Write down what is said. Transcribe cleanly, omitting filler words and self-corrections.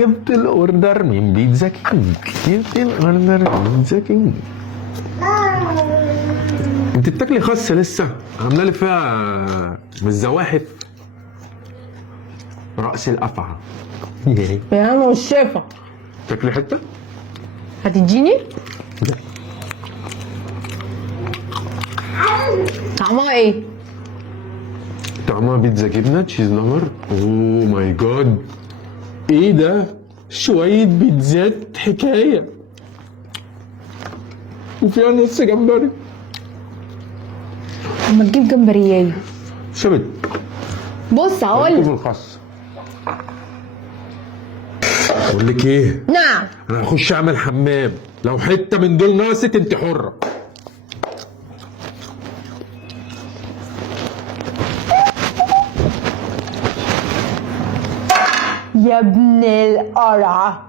جبت الاوردر من بيتزا كينج. جبت الاوردر من بيتزا كينج. انت بتاكلي خس لسه؟ عامله لي فيها من الزواحف راس الافعى. يا انا والشفا. تاكلي حته؟ هتديني؟ طعمها ايه؟ طعمها بيتزا جبنه تشيز لافر. اوه ماي جاد، ايه ده؟ شويه بيتزات حكايه وفيها نص جمبري. اما تجيب جمبريايه. شبت بص في هقول. الخس. بقول لك ايه، نعم. انا هخش اعمل حمام، لو حته من دول ناقصت انت حره. يا ابن القرعه.